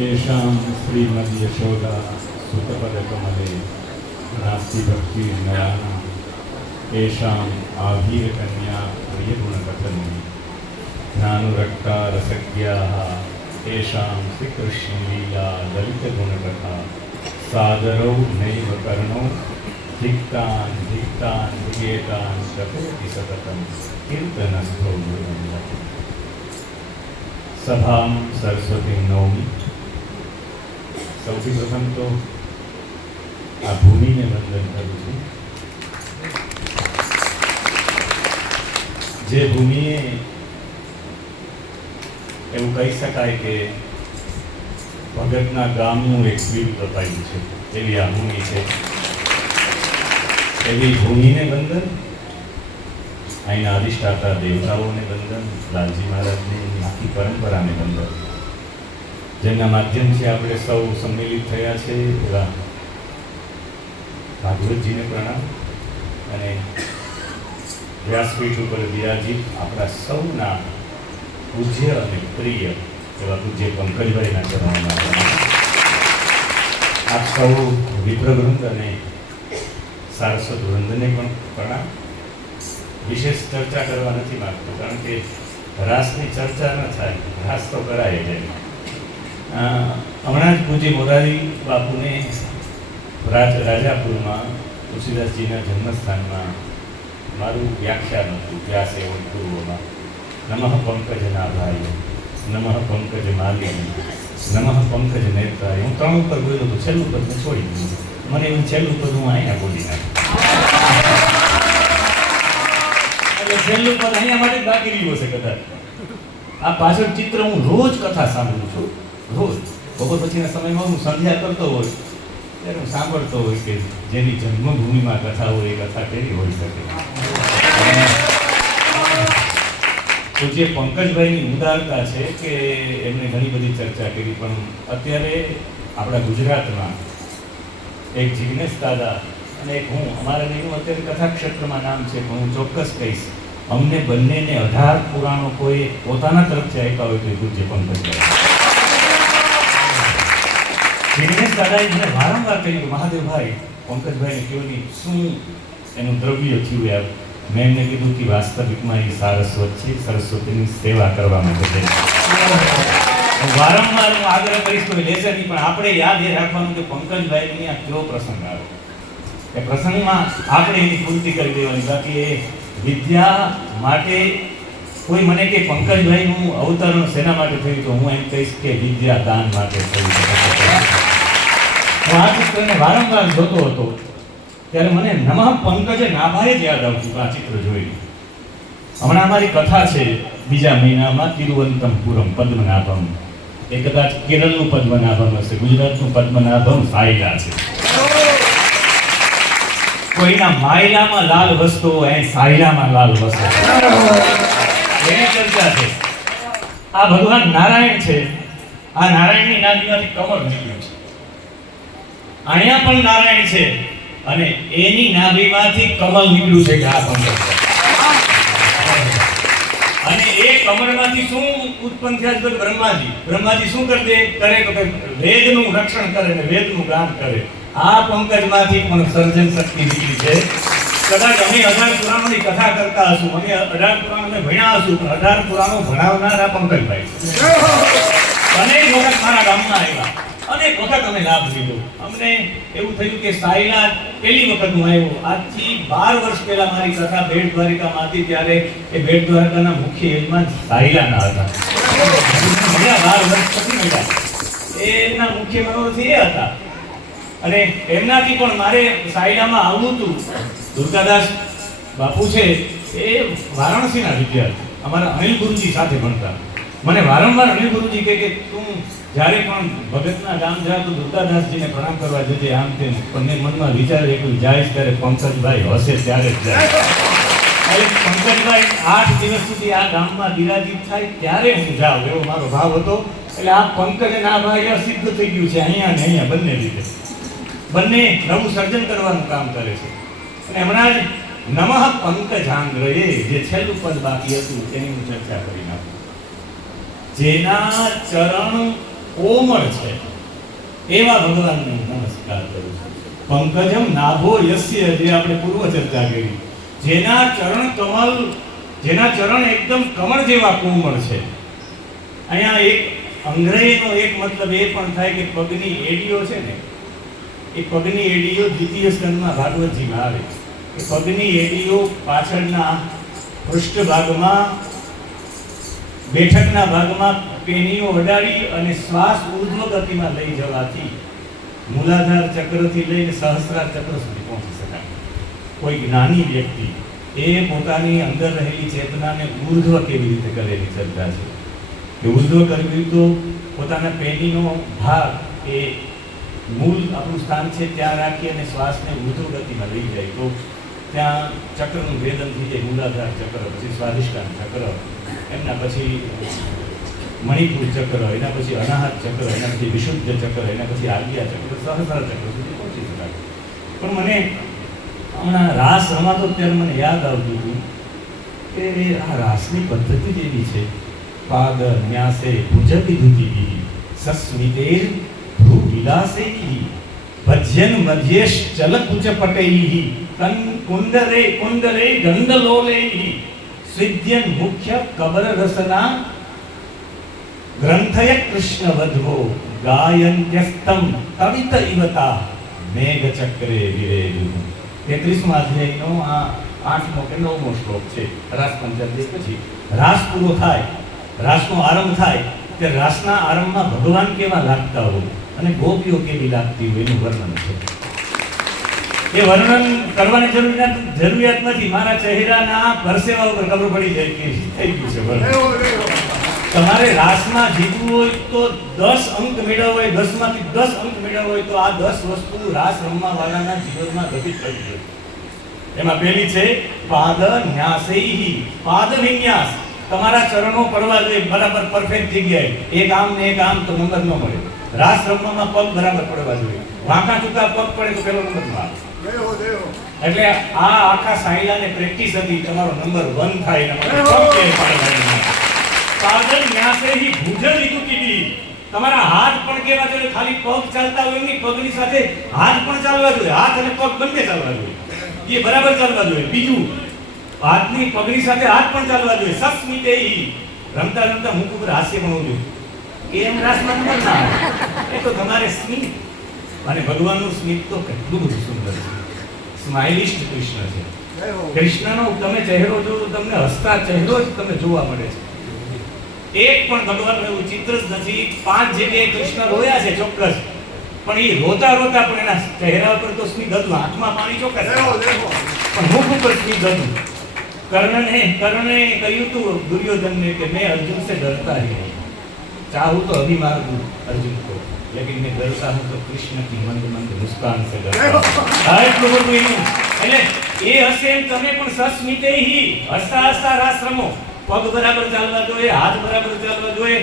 येषां श्रीमद्यशोदा सुतपदकमले नास्तिभक्तिर्नराणां येषाम् आभीरकन्या प्रियगुणकथने ध्यानुरक्ता रसज्ञाः श्रीकृष्णलीला ललितगुणकथा, सादरौ नैव कर्णौ, धिक्तान् धिक्तान्, धिगेतान् सततं सभां सरस्वती नौमि। સૌથી પ્રથમ તો આ ભૂમિને વંદન કરું છું. જે ભૂમિએ એવું કહી શકાય કે ભગતના ગામનું એક વીર પ્રપાયું છે. એવી આ ભૂમિ છે. એવી ભૂમિને વંદન અહીંના અધિષ્ઠાતા દેવતાઓને વંદન લાલજી મહારાજની આખી પરંપરાને વંદન જેમના માધ્યમથી આપણે સૌ સંમેલિત થયા છે એવા ભાગવતજીને પ્રણામ. અને વ્યાસપીઠ ઉપર વિરાજિત આપણા સૌના પૂજ્ય અને પ્રિય એવા પૂજ્ય પંકજભાઈના ચરણોમાં આપ સૌ વિપ્રવૃંદ અને સારસ્વત વૃંદને પણ પ્રણામ. વિશેષ ચર્ચા કરવા નથી માંગતો, કારણ કે રાસની ચર્ચા ન થાય, રાસ તો કરાય એમ. હમણાં જ પૂજ્ય મોરારી બાપુને રાજ રાજાપુરમાં તુલસીદાસજીના જન્મસ્થાનમાં મારું વ્યાખ્યાન હતું, વ્યાસ એવું પૂર્વમાં. નમઃ પંકજ નાભાઈ નમઃ પંકજ માલિની નમઃ પંકજ નેત્રાય. હું ત્રણ ઉપર બોલ્યો તો છેલ્લું પદ મેં છોડી દીધું. મને એવું છેલ્લું પદ હું અહીંયા બોલી નાખ્યું એટલે છેલ્લું પદ અહીંયા માટે બાકી રહ્યું હશે કદાચ. આ પાછળ ચિત્ર હું રોજ કથા સાંભળું છું. રોજ. બપોર પછીના સમયમાં હું સંધ્યા કરતો હોય, ત્યારે હું સાંભળતો હોય કે જેની જન્મભૂમિમાં કથા હોય, એ કથા કેવી હોઈ શકે. તો જે પંકજભાઈની ઉદારતા છે કે એમણે ઘણી બધી ચર્ચા કરી, પણ અત્યારે આપણા ગુજરાતમાં એક જિગ્નેશ દાદા અને એક હું, અમારા બેનું અત્યારે કથા ક્ષેત્રમાં નામ છે, પણ હું ચોક્કસ કહીશ, અમને બંનેને અઢાર પુરાણો કોઈ પોતાના તરફથી આપ્યા હોય તો પૂજ્ય પંકજભાઈ. જિગ્નેશ દાદાએ મને વારંવાર કહ્યું મહાદેવભાઈ પંકજભાઈને કહ્યું શું એનું દ્રવ્ય થયું યાર મેં એમને કીધું કે વાસ્તવિકમાં એ સારસ્વત છે, સરસ્વતીની સેવા કરવા માટે વારંવાર હું આગ્રહ કરીશ તો લેશે નહીં, પણ આપણે યાદ એ રાખવાનું કે પંકજભાઈની આ કયો પ્રસંગ આવે એ પ્રસંગમાં આપણે એની પૂર્તિ કરી દેવાની, બાકી એ વિદ્યા માટે કોઈ મને કે પંકજભાઈનું અવતરણ શેના માટે થયું તો હું એમ કહીશ કે વિદ્યા દાન માટે થયું. હું આ ચિત્રને વારંવાર જોતો હતો. ત્યારે મને નમઃ પંકજે નાભાએ જ યાદ આવતું આ ચિત્ર જોઈ હમણાં અમારી કથા છે, બીજા મહિનામાં તિરુવનંતપુરમ પદ્મનાભમ. એ કદાચ કેરળનું પદ્મનાભમ હશે, ગુજરાતનું પદ્મનાભમ સાયલા છે. કોઈના માયલામાં લાલ વસતો એ સાયલામાં લાલ વસે એની ચર્ચા છે. આ ભગવાન નારાયણ છે. આ નારાયણની નાદીમાંથી કમળ નીકળ્યું અહીંયા પણ નારાયણ છે. અને એની નાભીમાંથી કમળ નીકળ્યું છે આ પંકજ અને એ કમળમાંથી શું ઉત્પન્ન થયા છે? બ્રહ્માજી. બ્રહ્માજી શું કરે છે કરે તો કે વેદનું રક્ષણ કરે ને વેદનું ગાન કરે. આ પંકજમાંથી પણ સર્જન શક્તિ નીકળી છે. કદાચ અમે અઢાર પુરાણોની કથા કરતા હશું. અમે અઢાર પુરાણોને ભણ્યા હશું પણ અઢાર પુરાણો ભણાવનારા પંકજભાઈ. અનેક વખત મારા ગામમાં આવ્યા. અનેક વખત અમે લાભ લીધો. અમને એવું થયું કે સાઈનાથ પહેલી વખત હું આવ્યો. આજથી બાર વર્ષ પહેલા મારી કથા ભેટ દ્વારિકામાં હતી ત્યારે એ ભેટ દ્વારકાના મુખ્ય યજમાન સાયલાના હતા. બાર વર્ષ પછી મળ્યા. એના મુખ્ય મનોરથી એ હતા. અને એમનાથી પણ મારે સાયલામાં આવવું હતું. દુર્ગાદાસ બાપુ છે, એ વારાણસીના વિદ્યાર્થી. અમારા અનિલ ગુરુજી સાથે ભણતા. મને વારંવાર અનિલ ગુરુજી કહે કે, તું જ્યારે પણ ભગતના ગામ જા તો દુર્ગાદાસજીને પ્રણામ કરવા જજે આમ તેમ. પણ મનમાં વિચાર એટલું જાય ત્યારે પંકજભાઈ હશે ત્યારે જ જાય. પંકજભાઈ, આઠ દિવસ સુધી આ ગામમાં બિરાજિત થાય ત્યારે હું જાઉં એવો મારો ભાવ હતો. એટલે આ પંકજ અને આ ભાઈ સિદ્ધ થઈ ગયું છે અહીંયા ને અહીંયા બંને રીતે. બંને નવું સર્જન કરવાનું કામ કરે છે. અને હમણાં જ નમઃ પંકજાંગ્રએ જે છેલ્લું પદ બાકી હતું, તેની હું ચર્ચા કરી નાખું. જેના ચરણ કોમળ છે એવા ભગવાનને નમસ્કાર કરું છું પંકજમ નાભો યસ્ય જે આપણે પૂર્વ ચર્ચા કરી જેના ચરણ કમલ જેના ચરણ એકદમ કમળ જેવા કોમળ છે અહીંયા એક અંગ્રેજીનો એક મતલબ એ પણ થાય કે પગની એડીઓ છે ને એ પગની એડીઓ દ્વિતીય સ્કંદમાં ભાગવતજીમાં આવે એ પગની એડીઓ પાછળના પૃષ્ઠભાગમાં બેઠકના ભાગમાં પેનીઓ અડાડી અને શ્વાસ ઉર્ધ્વ ગતિમાં લઈ જવાથી મૂલાધાર ચક્રથી લઈને સહસ્રાર ચક્ર સુધી પહોંચી શકાય. કોઈ જ્ઞાની વ્યક્તિ એ પોતાની અંદર રહેલી ચેતનાને ઉર્ધ્વ કેવી રીતે કરેલી ચર્ચા છે? એ ઉર્ધ્વ કરવી તો પોતાના પેનીનો ભાગ એ મૂળ આપણું સ્થાન છે, ત્યાં રાખી અને શ્વાસને ઉર્ધ્વ ગતિમાં લઈ જાય તો ત્યાં ચક્રનું ભેદન થઈ જાય મૂલાધાર ચક્ર, પછી સ્વાદિષ્ઠાન ચક્ર, એમના પછી મણિપુર ચક્ર, એના પછી અનાહત ચક્ર, એના પછી વિશુદ્ધ ચક્ર, એના પછી આલિયા ચક્ર સહસ્ર ચક્ર સુધી પહોંચી શકાય. પણ મને હમણાં રાસ રમાતો ત્યારે મને યાદ આવતું હતું કે આ રાસની પદ્ધતિ જ એવી છે. પાદ ન્યાસે ભુજતિ ધુતિ સસ્મિતેર ભ્રુ વિલાસે ભજ્યન મધ્યેશ ચલક ઉચ તન કન કુંદરે કુંડરે ગંડલોલે સ્વિદ્યન મુખ્ય કબર રસના ગ્રંથય કૃષ્ણ વધવો ગાયન્ત્યસ્તમ કવિત ઇવતા મેઘ ચક્રે વિરેજુ તેત્રીસમો અધ્યાયનો આઠમો કે નવમો શ્લોક છે રાસ પંચાયત પછી રાસ પૂરો થાય રાસનો આરંભ થાય તે રાસના આરંભમાં ભગવાન કેવા લાગતા હોય અને ગોપીઓ કેવી લાગતી હોય એનું વર્ણન છે. એ વર્ણન કરવાની જરૂરિયાત જરૂરિયાત નથી. મારા ચહેરાના પરસેવા ઉપર ખબર પડી જાય કે થઈ ગયું છે વર્ણન. તમારે રાસમાં જીતવું હોય તો દસ અંક મેળવવા હોય દસમાંથી દસ અંક મેળવવા હોય તો આ દસ વસ્તુ રાસ રમવા વાળાના જીવનમાં ઘટિત થવી જોઈએ. એમાં પહેલી છે પાદ ન્યાસૈહી. પાદ વિન્યાસ. તમારા ચરણો પડવા જોઈએ બરાબર પરફેક્ટ જગ્યાએ. એક આમ ને એક આમ તો નંબર ન મળે. રાસ રમવામાં પગ બરાબર પડવા જોઈએ. વાંકા ચૂકા પગ પડે તો પેલો નંબર ન આવે. એટલે આ આખા સાયલાને પ્રેક્ટિસ હતી તમારો નંબર વન થાય એના માટે ન્યાસે હી ભૂજન પાદન ન્યાસેહી તમારા હાથ પણ કેવા જોઈએ ખાલી પગ ચાલતા હોય એમની પગની સાથે હાથ પણ ચાલવા જોઈએ. હાથ અને પગ બંને ચાલવા જોઈએ. એ બરાબર ચાલવા જોઈએ. બીજું હાથની પગની સાથે હાથ પણ ચાલવા જોઈએ. સસ્મિતે રમતા રમતા મુખ ઉપર હાસ્ય પણ જોઈએ એમ રાસમાં નંબર ના એ તો તમારે સ્મિત. અને ભગવાનનું સ્મિત તો કેટલું બધું સુંદર છે. સ્માઇલિસ્ટ કૃષ્ણ છે. કૃષ્ણનો તમે ચહેરો જો તમને હસતા ચહેરો જ તમને જોવા મળે છે. એક પણ ભગવાનનું એવું ચિત્ર જ નથી. પાંચ જગ્યાએ કૃષ્ણ રોયા છે ચોક્કસ. પણ એ રોતા રોતા પણ એના ચહેરા ઉપર તો સ્મિત હતું હાથમાં પાણી ચોક્કસ. પણ મુખ ઉપર સ્મિત હતું કર્ણને કર્ણે કહ્યું તું દુર્યોધનને કે મેં અર્જુન સે ડરતા રહી. ચાહું તો અભી માર અર્જુન કો. લેકિન મેં ડરતા હું તો કૃષ્ણ કી મંદ મંદ મુસ્કાન સે ડરતા એટલે એ હશે તમે પણ સસ્મિતે હી. હસતા હસતા રાસ રમો. પગ બરાબર ચાલવા જોઈએ, હાથ બરાબર ચાલવા જોઈએ,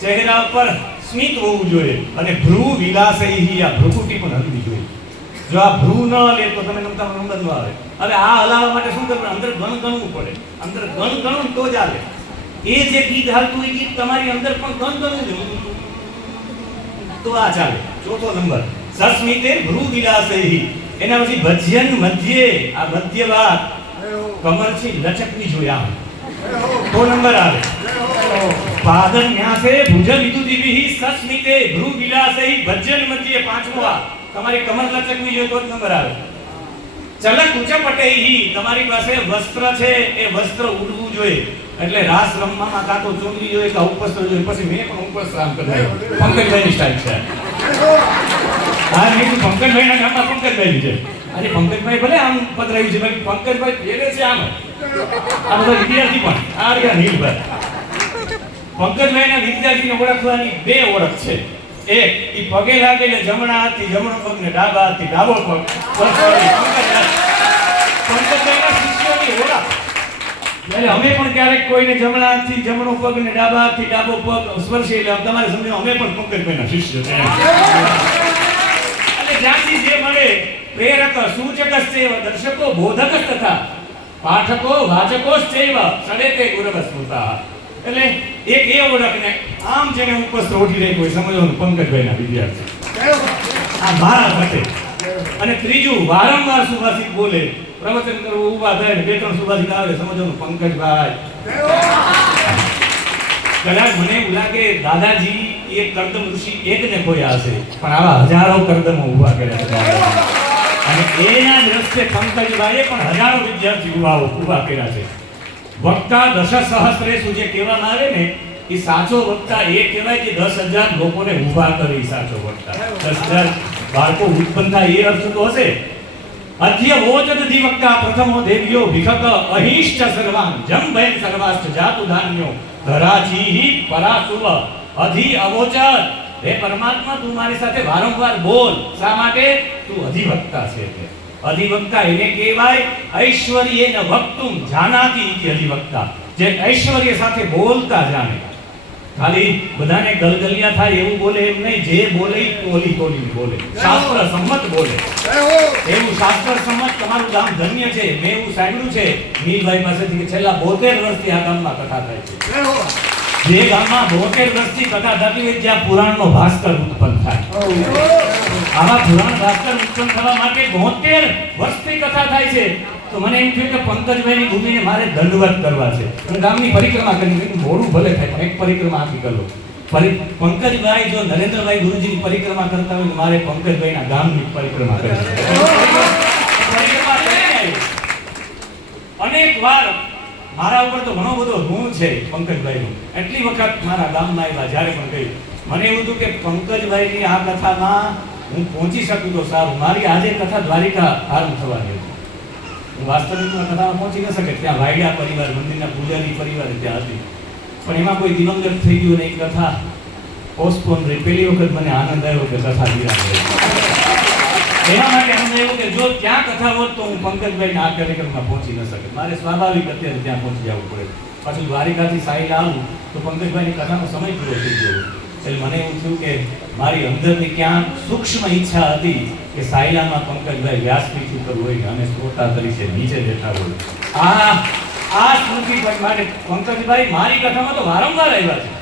ચહેરા ઉપર સ્મિત હોવું જોઈએ અને ભ્રુ વિલાસે હી આ ભ્રુકુટી પણ હલવી જોઈએ. જો આ ભ્રુ ન લે તો તમે ગમતા રમત આવે. હવે આ હલાવવા માટે શું કરવું અંદર ગણ ગણવું પડે. અંદર ગણ ગણું તો જ આવે એ જે ગીત હાલતું એ ગીત તમારી અંદર પણ ગણ ગણવું જોઈએ. તો આ ચાલે. ચોથો નંબર. સસ્મિતે ભ્રુ વિલાસે એના પછી ભજ્યન મધ્યે, આ મધ્ય વાત કમરથી લચકવી જોઈએ આમ. તો નંબર આવે પાદન ન્યાસે ભુજ વિદુદિવિહિ સસ્મિતે ભ્રુ વિલાસે ભજ્યન મધ્યે પાંચમો આ તમારી કમર લચકવી જોઈએ તો જ નંબર આવે ચલક ઉચ્ચ પટેહી તમારી પાસે વસ્ત્ર છે એ વસ્ત્ર ઉડવું જોઈએ એટલે રાસ રમવામાં કાં તો ચૂંટણી જોઈએ કાં ઉપસ્ત્ર જોઈએ પછી મેં પણ ઉપસ્ત્ર આમ કર્યું પંકજભાઈની સ્ટાઇલ છે. હા નહીં પંકજભાઈના ગામમાં પંકજભાઈ છે. અને પંકજભાઈ ભલે આમ પધરાયું છે પંકજભાઈ પહેરે છે આમ આ બધા છે. ને અમે પણ ક્યારેક કોઈને જમણા હાથથી જમણો પગ ને ડાબા હાથથી ડાબો પગ સ્પર્શે એટલે તમારે સમજો, અમે પણ પંકજભાઈના શિષ્ય છે. એટલે જે મળે, પ્રેરક સૂચકશ્ચૈવ દર્શકો બોધકસ્તથા પાઠકો વાચકોશ્ચૈવ સડેતે ગુરવસ્મૃતા એટલે એક એ ઓળખને આમ જેને ઉપસ્થ ઓઢી રહી હોય સમજવાનું પંકજભાઈના વિદ્યાર્થી. આ મારા માટે અને ત્રીજું, વારંવાર સુભાષિત બોલે, પ્રવચન કરવું ઊભા થાય બે ત્રણ સુભાષિત આવે, સમજવાનું પંકજભાઈ. કદાચ મને એવું લાગે, દાદાજી, એ કરદમ ઋષિ એક ને ખોયા હશે પણ આવા હજારો કરદમો ઊભા કર્યા. અને એના રસ્તે પંકજભાઈએ પણ હજારો વિદ્યાર્થી ઊભા ઊભા કર્યા છે. વક્તા દશ શું જે કહેવામાં આવે ને એ સાચો વક્તા એ કહેવાય કે દસ હજાર લોકોને ઊભા કરે સાચો વક્તા. દસ હજાર બાળકો ઉત્પન્ન થાય એ અર્થ તો હશે. અધ્ય વોચત વક્તા પ્રથમો દેવ્યો વિખત અહિષ્ટ સર્વાન જમ ભયન સર્વાષ્ટ જાતુ ધાન્યો. ધરાજી પરાસુવ અધિ અવોચત હે પરમાત્મા, તું મારી સાથે વારંવાર બોલ. શા માટે? તું અધિવક્તા છે એટલે. અધિવક્તા એને કહેવાય ઐશ્વર્યેન વક્તુમ જાનાતી ઇતિ અધિવક્તા. જે ઐશ્વર્ય સાથે બોલતા જાણે. ખાલી બધાને ગલગલિયા થાય એવું બોલે એમ નહીં. જે બોલે ટોલી ટોલી બોલે. શાસ્ત્ર સંમત બોલે. એવું શાસ્ત્ર સંમત તમારું ગામ ધન્ય છે. મેં એવું સાંભળ્યું છે. નીલભાઈ પાસેથી છેલ્લા બોતેર વર્ષથી આ ગામમાં કથા થાય છે. જે ગામમાં બોતેર વર્ષથી કથા થતી હોય, ત્યાં પુરાણનો ભાસ્કર ઉત્પન્ન થાય. આવા પુરાણ ભાસ્કર ઉત્પન્ન થવા માટે બોતેર વર્ષથી કથા થાય છે. તો મને એમ થયું કે પંકજભાઈની ભૂમિને મારે દંડવત કરવા છે. હું ગામની પરિક્રમા કરી મોડું ભલે થાય એક પરિક્રમા આપી કરો. પંકજભાઈ જો નરેન્દ્રભાઈ ગુરુજીની પરિક્રમા કરતા હોય તો મારે પંકજભાઈના ગામની પરિક્રમા કરવી. અનેક વાર મારા ઉપર તો ઘણો બધો ઋણ છે પંકજભાઈનો. એટલી વખત મારા ગામમાં આવ્યા જ્યારે પણ ગયું મને એવું હતું કે પંકજભાઈની આ કથામાં હું પહોંચી શકું તો સારું. મારી આજે કથા દ્વારિકા આરંભ થવાની હતી. હું વાસ્તવિકમાં કથામાં પહોંચી ન શકે. ત્યાં વાયડા પરિવાર, મંદિરના પૂજારી પરિવાર ત્યાં હતી. પણ એમાં કોઈ દિવંગત થઈ ગયું ને એ કથા પોસ્ટપોન રહી. પહેલી વખત મને આનંદ આવ્યો કે કથા વિરામ એના માટે અમને એવું કે જો ત્યાં કથા હોત તો હું પંકજભાઈના આ કાર્યક્રમમાં પહોંચી ન શકે મારે સ્વાભાવિક અત્યારે ત્યાં પહોંચી જવું પડે. પાછું દ્વારિકાથી સાઈડ આવું તો પંકજભાઈની કથાનો સમય પૂરો થઈ ગયો. એટલે મને એવું થયું કે મારી અંદરની ક્યાં સૂક્ષ્મ ઈચ્છા હતી કે સાયલામાં પંકજભાઈ વ્યાસપીઠ ઉપર હોય અને શ્રોતા તરીકે નીચે બેઠા હોય. આ આ સ્મૃતિ માટે પંકજભાઈ મારી કથામાં તો વારંવાર આવ્યા છે.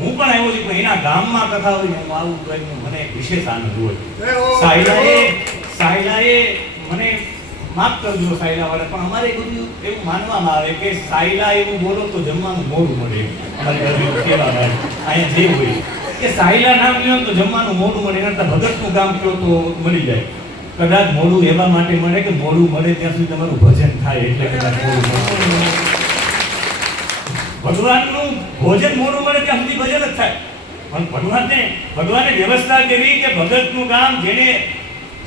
હું પણ આવ્યો છું એના ગામમાં કથા હોય ને હું આવું તો મને વિશેષ આનંદ હોય. સાયલાએ સાયલાએ મને માફ કરજો સાયલા વાળા પણ અમારે બધું એવું માનવામાં આવે કે સાયલા એવું બોલો તો જમવાનું મોડું મળે. અહીંયા જે હોય. કે સાયલા નામ લ્યો ને તો જમવાનું મોડું મળે એના ભગતનું ગામ કયો તો મળી જાય. કદાચ મોડું એવા માટે મળે કે મોડું મળે ત્યાં સુધી તમારું ભજન થાય એટલે કદાચ મોડું મળે. ભગવાનનું ભોજન મોડું મળે ત્યાં સુધી ભજન જ થાય. પણ ભગવાનને, ભગવાને વ્યવસ્થા કરી કે ભગતનું ગામ જેને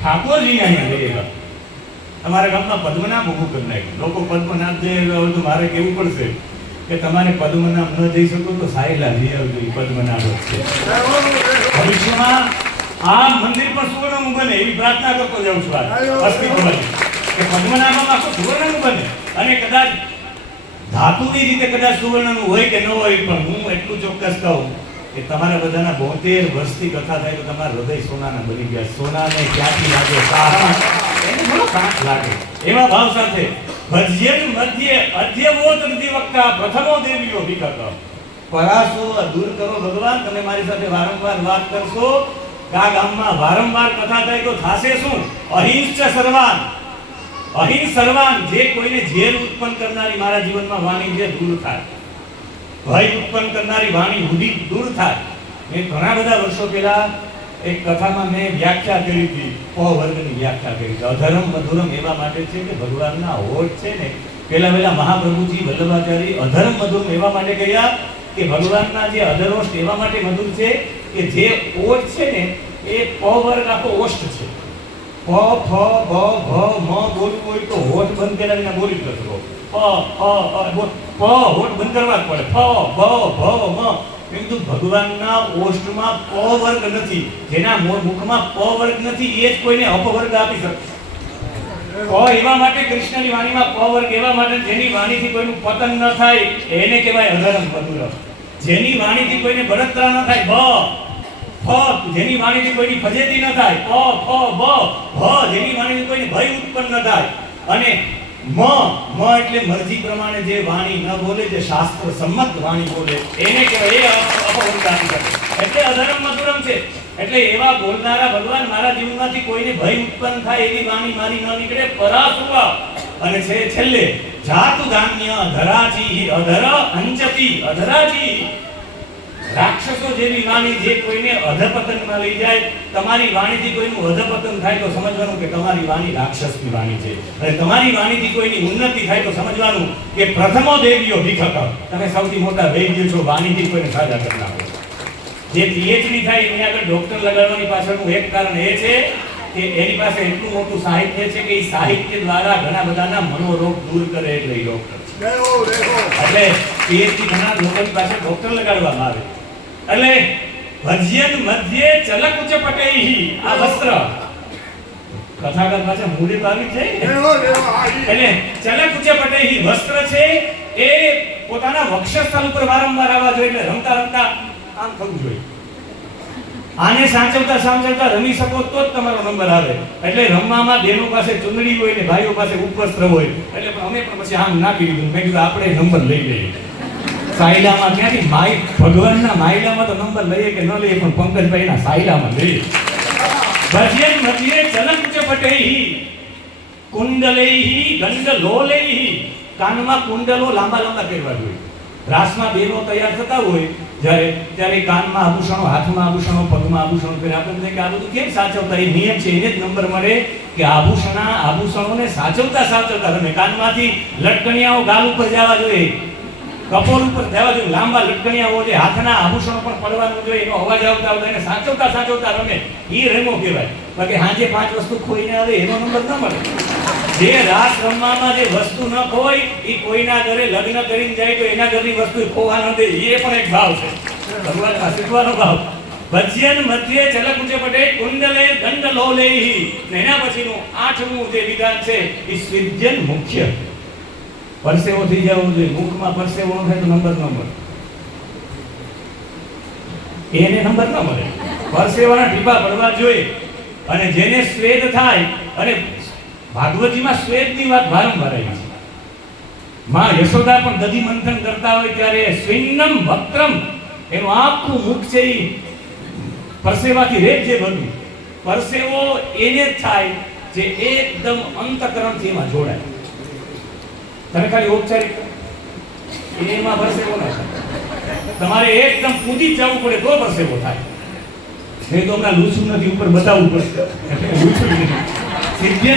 ઠાકોરજી અહીંયા રહેલા તમારા ગામમાં પદ્મનામ ઊભું કરી નાખ્યું. લોકો પદ્મનાભ જે તો મારે કહેવું પડશે કે તમારે પદ્મનામ ન જઈ શકો તો સાયલા જઈ આવજો જ છે. ભવિષ્યમાં આ મંદિર પર સુવર્ણનું બને એવી પ્રાર્થના કરતો જાઉં છું આજ. અસ્તિત્વની કે પદ્મનાભમાં આખું સુવર્ણનું બને. અને કદાચ ધાતુની રીતે કદાચ સુવર્ણનું હોય કે ન હોય, પણ હું એટલું ચોક્કસ કહું કે તમારા બધાના બોતેર વર્ષથી કથા થાય તો તમારા હૃદય સોનાના બની ગયા. સોનાને ક્યાંથી લાગે? કાંટ લાગે. એવા ભાવ સાથે ભજ્યન મધ્ય અધ્યવોત વક્તા પ્રથમો દેવીઓ વિકત પરાશો દૂર કરો ભગવાન, તમે મારી સાથે વારંવાર વાત કરશો. આ ગામમાં વારંવાર કથા થાય તો થાશે શું? અહિંસ સર્વાન. અહિં સર્વાન જે કોઈને ઝેર ઉત્પન્ન કરનારી મારા જીવનમાં વાણી છે દૂર થાય. ભય ઉત્પન્ન કરનારી વાણી હુદી દૂર થાય. મેં ઘણા બધા વર્ષો પહેલા એક કથામાં મેં વ્યાખ્યા કરી હતી. પ વર્ગની વ્યાખ્યા કરી હતી. અધર્મ મધુરમ એવા માટે છે કે ભગવાનના હોઠ છે ને પેલા પેલા મહાપ્રભુજી, વલ્લભાચાર્ય અધર્મ મધુરમ એવા માટે કહ્યા કે ભગવાનના જે અધરોષ્ટ એવા માટે મધુર છે કે જે ઓઠ છે ને, એ પ વર્ગ આખો ઓષ્ટ છે. પ ફ બ ભ મ બોલવું હોય તો હોઠ બંધ કર્યા બોલી જ શકો. પ પ હોઠ બંધ કરવા પડે. ફ, બ ભ મ. એમ તો ભગવાનના ઓષ્ટમાં પ વર્ગ નથી. જેના મુખમાં પ વર્ગ નથી, એ જ કોઈને અપવર્ગ આપી શકે. પ એવા માટે કૃષ્ણની વાણીમાં પ વર્ગ એવા માટે જેની વાણીથી કોઈનું પતન ન થાય, એને કહેવાય અધરમ મધુરમ જેની વાણીથી કોઈને બળતરા ન થાય, બ. ફ, જેની વાણીથી કોઈની ફજેતી ન થાય. પ, ફ, બ ભ જેની વાણીથી કોઈને ભય ઉત્પન્ન ન થાય. અને મ મ એટલે મરજી પ્રમાણે જે વાણી ન બોલે, જે શાસ્ત્ર સંમત વાણી બોલે, એને કહેવાય એ અપવંતાની એટલે અધરમ મધુરમ છે. એટલે એવા બોલનારા ભગવાન મારા જીવનમાંથી કોઈને ભય ઉત્પન્ન થાય એવી વાણી મારી ન નીકળે. પરાસુવા. અને છે છેલ્લે જાતુ ધાન્ય ધરાજી અધર અંચતી અધરાજી. જેવી વાણી જે કોઈને અધપતનમાં લઈ જાય તમારી વાણીથી કોઈનું અધપતન થાય તો સમજવાનું કે તમારી વાણી રાક્ષસની વાણી છે. અને તમારી વાણીથી કોઈની ઉન્નતિ થાય તો સમજવાનું કે પ્રથમો દેવીઓ ભીખક તમે સૌથી મોટા વૈદ્ય છો વાણીથી કોઈને સાજા કરી નાખો જે પીએચડી થાય એની આગળ ડોક્ટર લગાડવાની પાછળનું એક કારણ એ છે કે એની પાસે એટલું મોટું સાહિત્ય છે કે એ સાહિત્ય દ્વારા ઘણા બધાના મનોરોગ દૂર કરે એટલે ડોક્ટર એટલે પીએચડી ઘણા લોકોની પાસે ડોક્ટર લગાડવામાં આવે. એટલે ભજ્યન મધ્યે ચલક ઉચ્ચ પટેહી આ વસ્ત્ર. કથાકાર પાસે મૂડી આ ઈ. એટલે ચલક ઉચ્ચ પટેહી વસ્ત્ર છે એ પોતાના વક્ષસ્થળ ઉપર વારંવાર આવવા જોઈએ એટલે રમતા રમતા આમ થવું જોઈએ. આને સાચવતા સાચવતા રમી શકો તો જ તમારો નંબર આવે. એટલે રમવામાં બહેનો પાસે ચુંદડી હોય ને ભાઈઓ પાસે ઉપવસ્ત્ર હોય. એટલે અમે પણ પછી આમ ના દીધું મેં કીધું આપણે નંબર લઈ લઈએ. સાયલામાં ક્યાંથી? માઈ ભગવાનના માયલામાં તો નંબર લઈએ કે ન લઈએ, પણ પંકજભાઈના સાયલામાં લઈએ. ભજે મધ્યે ઉચ્ચ પટેહી, કુંડલેહી, ગંડલોલેહી. કાનમાં કુંડલો લાંબા લાંબા પહેરવા જોઈએ. રાસમાં બેનો તૈયાર થતા હોય, જ્યારે ત્યારે કાનમાં આભૂષણો, હાથમાં આભૂષણો, પગમાં આભૂષણો પહેરે આપણે કે આ બધું કેમ સાચવતા? એ નિયમ છે, એને જ નંબર મળે કે આભૂષણા આભૂષણોને સાચવતા સાચવતા. તમે કાનમાંથી લટકણિયાઓ ગાલ ઉપર જવા જોઈએ. કપોળ ઉપર થવા જોઈએ લાંબા લટકણિયા હોય હાથના આભૂષણો પણ પડવાનું જોઈએ, એનો અવાજ આવતા આવતા એને સાચવતા સાચવતા રમે. એ રમો કહેવાય. બાકી હાજે પાંચ વસ્તુ ખોઈને આવે, એનો નંબર ન મળે. જે રાસ રમવામાં જે વસ્તુ ન ખોય એ કોઈના ઘરે લગ્ન કરીને જાય તો એના ઘરની વસ્તુ ખોવા ન દે એ પણ એક ભાવ છે. ભગવાન શીખવાનો ભાવ. ભજ્યન મધ્યે ચલક ઉચ્ચ પટે, કુંડલે દંડ લોલેહી ને એના પછીનું આઠમું જે વિધાન છે એ સિદ્ધ્યન મુખ્ય. પરસેવો થઈ જવો જોઈએ. મુખમાં પરસેવો ન થાય તો નંબર ન મળે. એને નંબર ન મળે. પરસેવાના ટીપા પડવા જોઈએ. અને જેને શ્વેત થાય, અને ભાગવતીમાં શ્વેતની વાત વારંવાર આવી છે. માં યશોદા પણ દધી મંથન કરતા હોય ત્યારે સ્વિન્નમ વક્રમ, એનું આખું મુખ છે ઈ પરસેવાથી રેપ જે બન્યું. પરસેવો એને જ થાય જે એકદમ અંતકરણથી એમાં જોડાય. તમે ખાલી ઔપચારિક એમાં પરસેવો ના થાય તમારે એકદમ કૂદી જવું પડે તો પરસેવો થાય. નહીં તો હમણાં લૂછું નથી, ઉપર બતાવવું પડશે લૂછું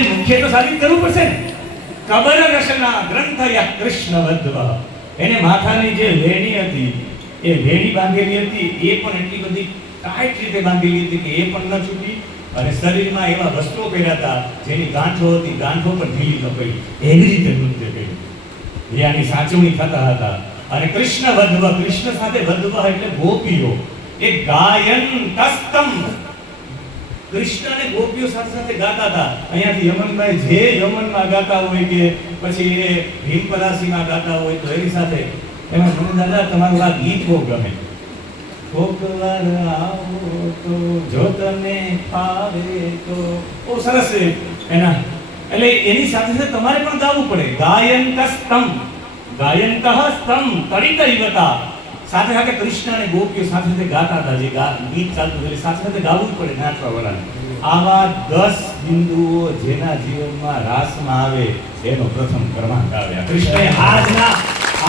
મુખ્ય તો સાબિત કરવું પડશે ને. કબર રસના ગ્રંથ યા કૃષ્ણ વધવ એને માથાની જે વેણી હતી, એ વેણી બાંધેલી હતી, એ પણ એટલી બધી ટાઈટ રીતે બાંધેલી હતી કે એ પણ ન છૂટી. અને શરીરમાં એવા વસ્ત્રો પહેર્યા હતા, જેની ગાંઠો હતી, ગાંઠો પણ ઢીલી ન પડી. એવી રીતે નૃત્ય કર્યું. એ આની સાચવણી થતા હતા. અને કૃષ્ણ વધવ કૃષ્ણ સાથે વધવ એટલે ગોપીઓ. એ ગાયન કસ્તમ કૃષ્ણ અને ગોપીઓ સાથે સાથે ગાતા હતા. અહીંયાથી યમનભાઈ જે યમનમાં ગાતા હોય કે પછી એ ભીમપરાસીમાં ગાતા હોય તો એની સાથે એમાં ગુરુ દાદા, તમારું આ ગીત બહુ ગમે. કોકવાર આવો તો જો તને ફાવે તો. બહુ સરસ એના એટલે એની સાથે સાથે તમારે પણ ગાવું પડે. ગાયંત સ્તમ ગાયંત સ્તમ ગતા સાથે સાથે કૃષ્ણ અને ગોપીઓ સાથે સાથે ગાતા હતા. જે ગા- ગીત ચાલતું હતું. સાથે સાથે ગાવું જ પડે નાચવા વાળાને આવા દસ બિંદુઓ જેના જીવનમાં રાસમાં આવે, એનો પ્રથમ ક્રમાંક આવ્યા. આ કૃષ્ણએ આજના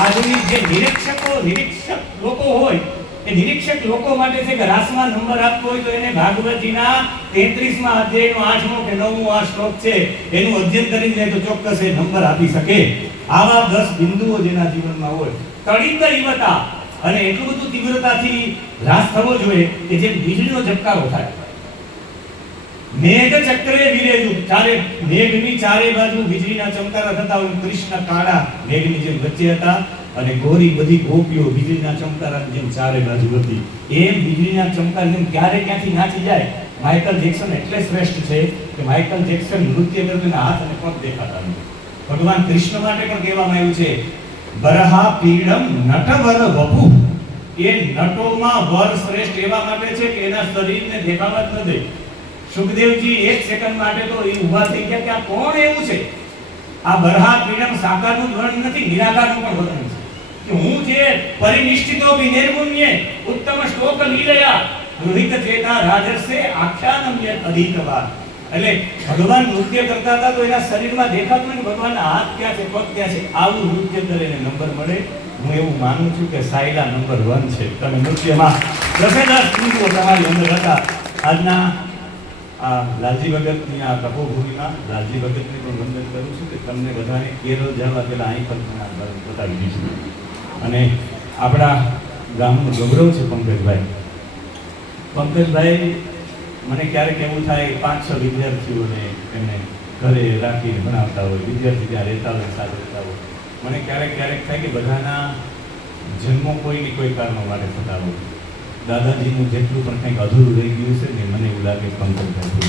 આજની જે નિરીક્ષકો, નિરીક્ષક લોકો હોય એ નિરીક્ષક લોકો માટે છે કે રાસમાં નંબર આપવો હોય તો એને ભાગવતીના 33માં અધ્યાયનો આઠમો કે નવમો આ શ્લોક છે, એનું અધ્યયન કરીને જાય તો ચોક્કસ એ નંબર આપી શકે. આવા દસ બિંદુઓ જેના જીવનમાં હોય. તળિત ઈવતા. અને એટલું બધું તીવ્રતાથી રાસ થવો જોઈએ કે જેમ વીજળીનો ઝબકારો થાય. મેઘ ચક્રે વિરેજુ. ચારે મેઘની ચારે બાજુ વીજળીના ચમકારા થતા હોય. કૃષ્ણ કાળા મેઘની જેમ વચ્ચે હતા. અને ગોરી બધી ગોપીઓ વીજળીના ચમકારાની જેમ ચારે બાજુ હતી. એમ વીજળીના ચમકાર જેમ ક્યારે ક્યાંથી નાચી જાય? માઇકલ જેક્સન એટલે શ્રેષ્ઠ છે કે માઇકલ જેક્સન નૃત્ય કરતું હાથ અને પગ દેખાતા નથી. ભગવાન કૃષ્ણ માટે પણ કહેવામાં આવ્યું છે, બરહા પીડમ નટવર વપુ. એ નટોમાં વર શ્રેષ્ઠ એવા માટે છે કે એના શરીરને દેખાવા જ નથી સુખદેવજી એક સેકન્ડ માટે તો એ ઊભા થઈ ગયા કે આ કોણ એવું છે? આ બરહા પીડમ સાકારનું વર્ણન નથી, નિરાકારનું પણ વર્ણન છે હું જે પરિનિષ્ઠિતો વિનિર્ગુણ્ય ઉત્તમ શ્લોક લીલયા ગૃહિત ચેતા રાજસે આખ્યાનમ્ય અધિકવા એટલે ભગવાન નૃત્ય કરતા હતા તો એના શરીરમાં દેખાતું ને ભગવાનના હાથ ક્યાં છે, પગ ક્યાં છે, આવું નૃત્ય કરે એને નંબર મળે. હું એવું માનું છું કે સાયલા નંબર વન છે. તમે નૃત્યમાં દસે દસ તમારી અંદર હતા. આજના આ લાલજી ભગતની આ તપોભૂમિમાં લાલજી ભગતને પણ વંદન કરું છું કે તમને બધાને કેરળ જવા પહેલાં અહીં પણ બતાવી દીધું અને આપણા ગામનું ગૌરવ છે પંકજભાઈ. પંકજભાઈ, મને ક્યારેક એવું થાય પાંચ છ વિદ્યાર્થીઓને એમને ઘરે રાખીને ભણાવતા હોય, વિદ્યાર્થી ત્યાં રહેતા હોય સાથે રહેતા હોય. મને ક્યારેક ક્યારેક થાય કે બધાના જન્મો કોઈ ને કોઈ કારણો માટે થતા હોય. દાદાજીનું જેટલું પણ કંઈક અધૂરું રહી ગયું છે ને, મને એવું લાગે પંકજભાઈ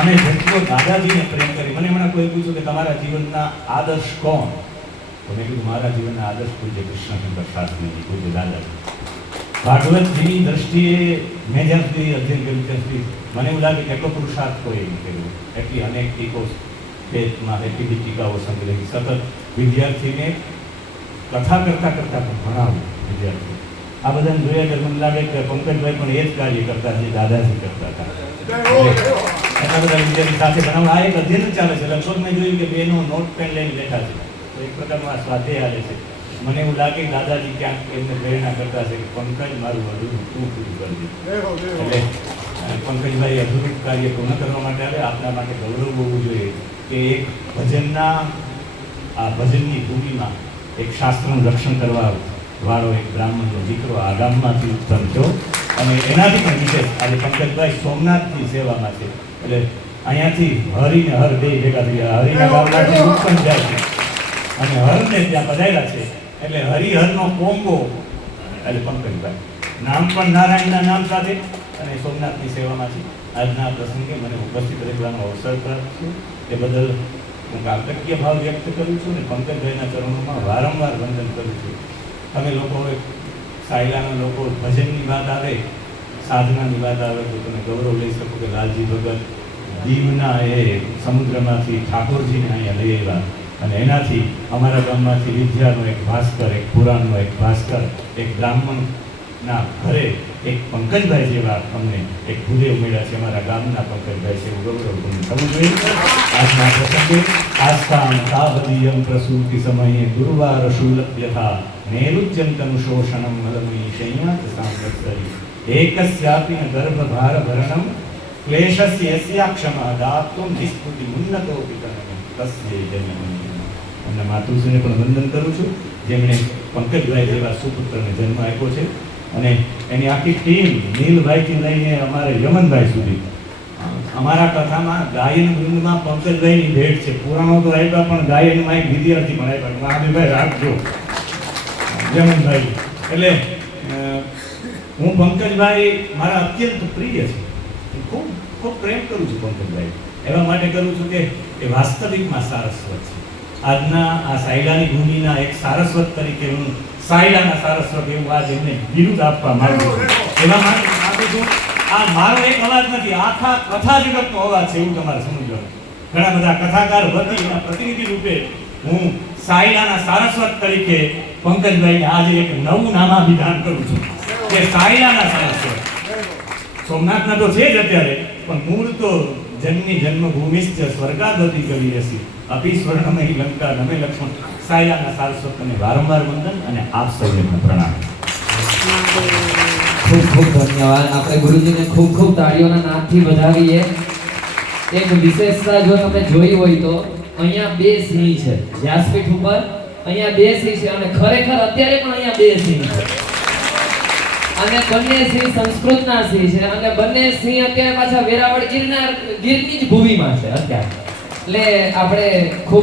અને જેટલો દાદાજીને પ્રેમ કરી, મને હમણાં કોઈ પૂછ્યું કે તમારા જીવનના આદર્શ કોણ? મેં કીધું, મારા જીવનના આદર્શ પૂજ્ય કૃષ્ણશંકર શાસ્ત્રીજી, પૂજ્ય દાદાજી ભાગવતજીની દ્રષ્ટિએ મેં જ્યાં સુધી અધ્યયન કર્યું ત્યાં સુધી મને એવું લાગે કે એટલો પુરુષાર્થ કોઈ એમ કર્યો. એટલી અનેક ટીકો સ્ટેટમાં એટલી બધી ટીકાઓ સંગ્રહી સતત વિદ્યાર્થીને કથા કરતા કરતા પણ ભણાવું વિદ્યાર્થી આ બધાને જોયા કે મને લાગે કે પંકજભાઈ પણ એ જ કાર્ય કરતા જે દાદાજી કરતા હતા. એટલા બધા વિદ્યાર્થી સાથે ભણાવવા. આ એક અધ્યયન ચાલે છે. લગભગ મેં જોયું કે બેનો નોટ પેન લઈને બેઠા છે. તો એક પ્રકારનું આ સ્વાધ્યાય હાલે છે. મને એવું લાગે દાદાજી ક્યાંક એમને પ્રેરણા કરતા છે કે પંકજ મારું અધૂરું તું પૂરું કરજે એટલે પંકજભાઈ અધૂરું કાર્ય પૂર્ણ કરવા માટે આવે આપના માટે ગૌરવ હોવું જોઈએ કે એક ભજનના આ ભજનની ભૂમિમાં એક શાસ્ત્રનું રક્ષણ કરવા વાળો એક બ્રાહ્મણનો દીકરો આ ગામમાંથી ઉત્પન્ન થયો. અને એનાથી પણ વિશેષ આજે પંકજભાઈ સોમનાથની સેવામાં છે. એટલે અહીંયાથી હરિ ને હર બે ભેગા થઈ ગયા હરિના ગામમાંથી ઉત્પન્ન જાય છે. અને હરને ત્યાં પધાર્યા છે. એટલે હરિહરનો કોંગો. એટલે પંકજભાઈ નામ પણ નારાયણના નામ સાથે અને સોમનાથની સેવામાં છે આજના પ્રસંગે મને ઉપસ્થિત રહેવાનો અવસર પ્રાપ્ત છે એ બદલ હું કાકટકીય ભાવ વ્યક્ત કરું છું અને પંકજભાઈના ચરણોમાં વારંવાર વંદન કરું છું. તમે લોકો સાયલાના લોકો ભજનની વાત આવે, સાધનાની વાત આવે, તો તમે ગૌરવ લઈ શકો કે લાલજી ભગત દીવના એ સમુદ્રમાંથી ઠાકોરજીને અહીંયા લઈ આવ્યા. અને એનાથી અમારા ગામમાંથી વિદ્યાનો એક ભાસ્કર, એક પુરાણનો એક ભાસ્કર, એક બ્રાહ્મણના ઘરે એક પંકજભાઈ જેવા અમને એક ભૂદેવ મળ્યા છે, અમારા ગામના પંકજભાઈ છે, એવું ગૌરવ થવું જોઈએ આજના પ્રસંગે આસ્થામ તાવદીયમ પ્રસૂતિ સમયે ગુરુવાર શૂલભ્યથા નૈરુજ્યંતનું શોષણમ મલમી શૈયાત સાંપ્રસરી એકસ્યાપી ગર્ભભાર ભરણમ યસ્યાક્ષમ દાત્વમ નિસ્ફુતિ મુન્નતો પિતરમ તસ્ય જન્મ એમના માતુશ્રીને પણ વંદન કરું છું. જેમણે પંકજભાઈ જેવા સુપુત્રને જન્મ આપ્યો છે. અને એની આખી ટીમ નીલભાઈથી લઈને અમારે યમનભાઈ સુધી. અમારા કથામાં ગાયન વૃંદમાં પંકજભાઈની ભેટ છે. પુરાણો તો આપ્યા, પણ ગાયનમાં એક વિદ્યાર્થી પણ આપ્યા. મહાદેવભાઈ, રાખજો. યમનભાઈ. એટલે હું પંકજભાઈ મારા અત્યંત પ્રિય છે. ખૂબ ખૂબ પ્રેમ કરું છું પંકજભાઈ. એવા માટે કરું છું કે એ વાસ્તવિકમાં સારસ્વત છે. આજના આ સાયલાની ભૂમિના એક સારસ્વત તરીકે હું સાયલાના સારસ્વત એવું આજ એમને બિરુદ આપવા માંગુ છું. એવા માંગુ છું આ મારો એક અવાજ નથી, આખા કથા જગતનો અવાજ છે એવું તમારે સમજવાનું. ઘણા બધા કથાકાર વતી એના પ્રતિનિધિ રૂપે હું સાયલાના સારસ્વત તરીકે પંકજભાઈને આજે એક નવું નામાભિધાન કરું છું, કે સાયલાના સારસ્વત. સોમનાથના તો છે જ અત્યારે, પણ મૂળ તો જન્મી જન્મભૂમિ સ્વર્ગાદવતી કરી હસી અપી સ્વર્ણમય લંકા નમે લક્ષ્મણ સાયલાના સારસ્વતને વારંવાર વંદન અને આપ સૌને પ્રણામ. ખૂબ ખૂબ ધન્યવાદ. આપણે ગુરુજીને ખૂબ ખૂબ તાળીઓના નાદથી વધાવીએ. એક વિશેષતા જો તમે જોઈ હોય તો, અહીંયા બે સિંહ છે. વ્યાસપીઠ ઉપર અહીંયા બે સિંહ છે અને ખરેખર અત્યારે પણ અહીંયા બે સિંહ છે. અને બંને સિંહ સંસ્કૃતના સિંહ છે અને બંને સિંહ અત્યારે પાછા વેરાવળ ગિરનાર, ગીરની જ ભૂમિમાં છે અત્યારે. એટલે આપણે ખૂબ